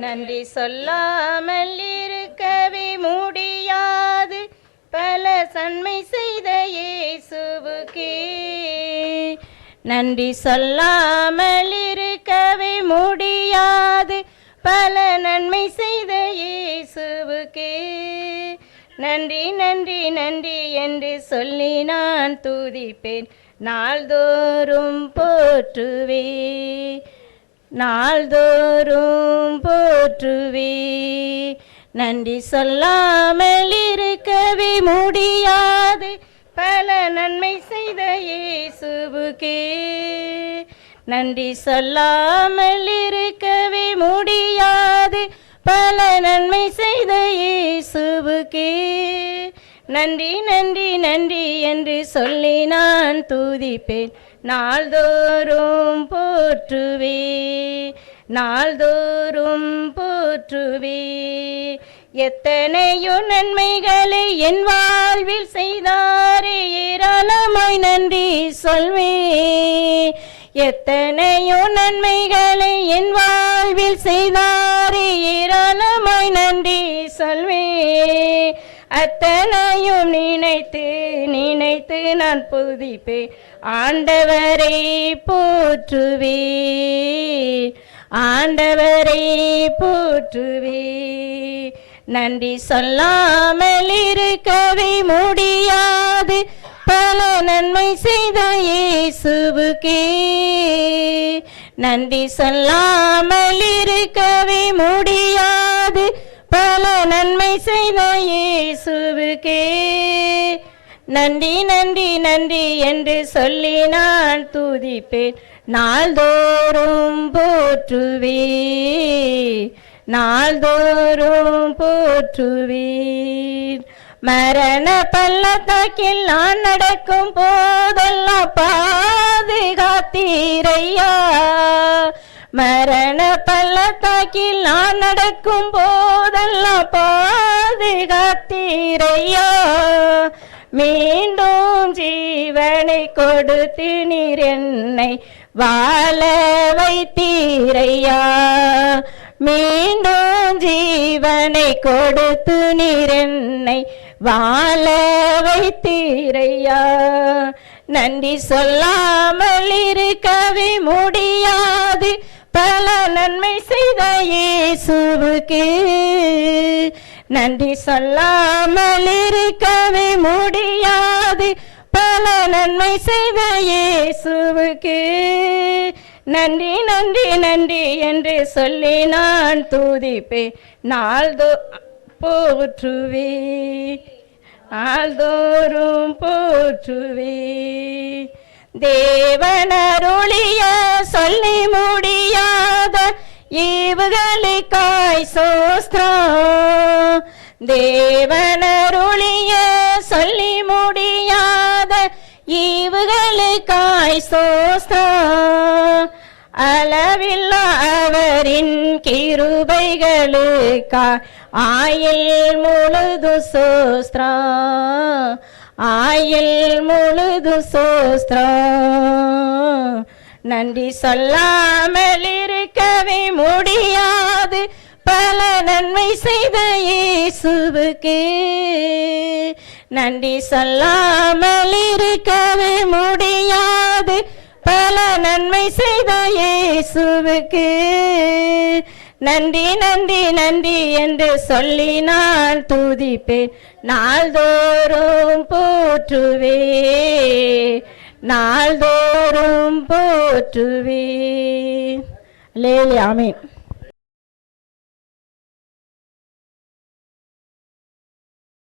நன்றி சொல்லாமல் இருக்கவே முடியாது, பல நன்மை செய்த இயேசுவுக்கே. நன்றி சொல்லாமல் இருக்கவே முடியாது, பல நன்மை செய்த இயேசுவுக்கே. நன்றி நன்றி நன்றி என்று சொல்லி நான் துதிப்பேன், நாள்தோறும் போற்றுவே, நாள்தோறும் போற்றுவே. நன்றி சொல்லாமல் இருக்கவே முடியாது, பல நன்மை செய்த இயேசுவுக்கே. நன்றி சொல்லாமல் இருக்கவே முடியாது, பல நன்மை செய்த இயேசுவுக்கே. நன்றி நன்றி நன்றி என்று சொல்லி நான் துதிப்பேன், நாள்தோறும் போற்றுவே, நாள்தோறும் போற்றுவே. எத்தனையோ நன்மைகளை என் வாழ்வில் செய்தாரே, ஏராளமாய் நன்றி சொல்வே. எத்தனையோ நன்மைகளை என் வாழ்வில் செய்தாரே, ஏராளமாய் நன்றி சொல்வே. அத்தனையும் நினைத்து நினைத்து நான் புதிப்பேன், ஆண்டவரை போற்றுவே, ஆண்டவரை போற்றுவே. நன்றி சொல்லாமல் இருக்கவே முடியாது, பல நன்மை செய்த இயேசுவுக்கே. நன்றி சொல்லாமல் இருக்கவே முடியாது, பல நன்மை செய்த இயேசுவுக்கே. நன்றி நன்றி நன்றி என்று சொல்லி நான் துதிப்பேன், நாள்தோறும் போற்றுவே, நாள்தோறும் போற்றுவீர். மரண பள்ளத்தாக்கில் நான் நடக்கும் போதெல்லாம் பாதுகாத்தீரையா, மரண பள்ளத்தாக்கில் நான் நடக்கும் போதெல்லாம் பாதுகாத்தீரையா. மீண்டும் ஜீவனை கொடுத்து நீர் என்னை வாழ வைத்தீரையா, மீண்டும் ஜீவனை கொடுத்து நீர் என்னை வாழ வைத்தீரையா. நன்றி சொல்லாமல் இருக்கவே முடியாது, பல நன்மை செய்த இயேசுவுக்கே. நன்றி சொல்லாமல் இருக்கவே முடியாது, பல நன்மை செய்த இயேசுவுக்கே. நன்றி நன்றி நன்றி என்று சொல்லி நான் துதிப்பேன், நாள்தோ போற்றுவே, நாள்தோறும் போற்றுவே. தேவனருளிய சொல்லி முடியாத ஈவுகளுக்காய் சோஸ்திரம், தேவனருளிய சொல்லி முடியாத ஈவுகளுக்காய் சோஸ்திரம். அளவில்லா அவரின் கிருபைகளுக்காய் ஆயில் முழுது சோஸ்திரம், ஆயில் முழுது சோஸ்திரம். நன்றி சொல்லாமல் இருக்கவே முடியாது, பல நன்மை செய்த இயேசுவுக்கே. நன்றி சொல்லாமல் இருக்கவே முடியாது, பல நன்மை செய்த இயேசுவுக்கு. நன்றி நன்றி நன்றி என்று சொல்லி நான் துதிப்பேன், நாள்தோறும் போற்றுவே, நாள்தோறும் போற்றுவே. லேலே ஆமென்.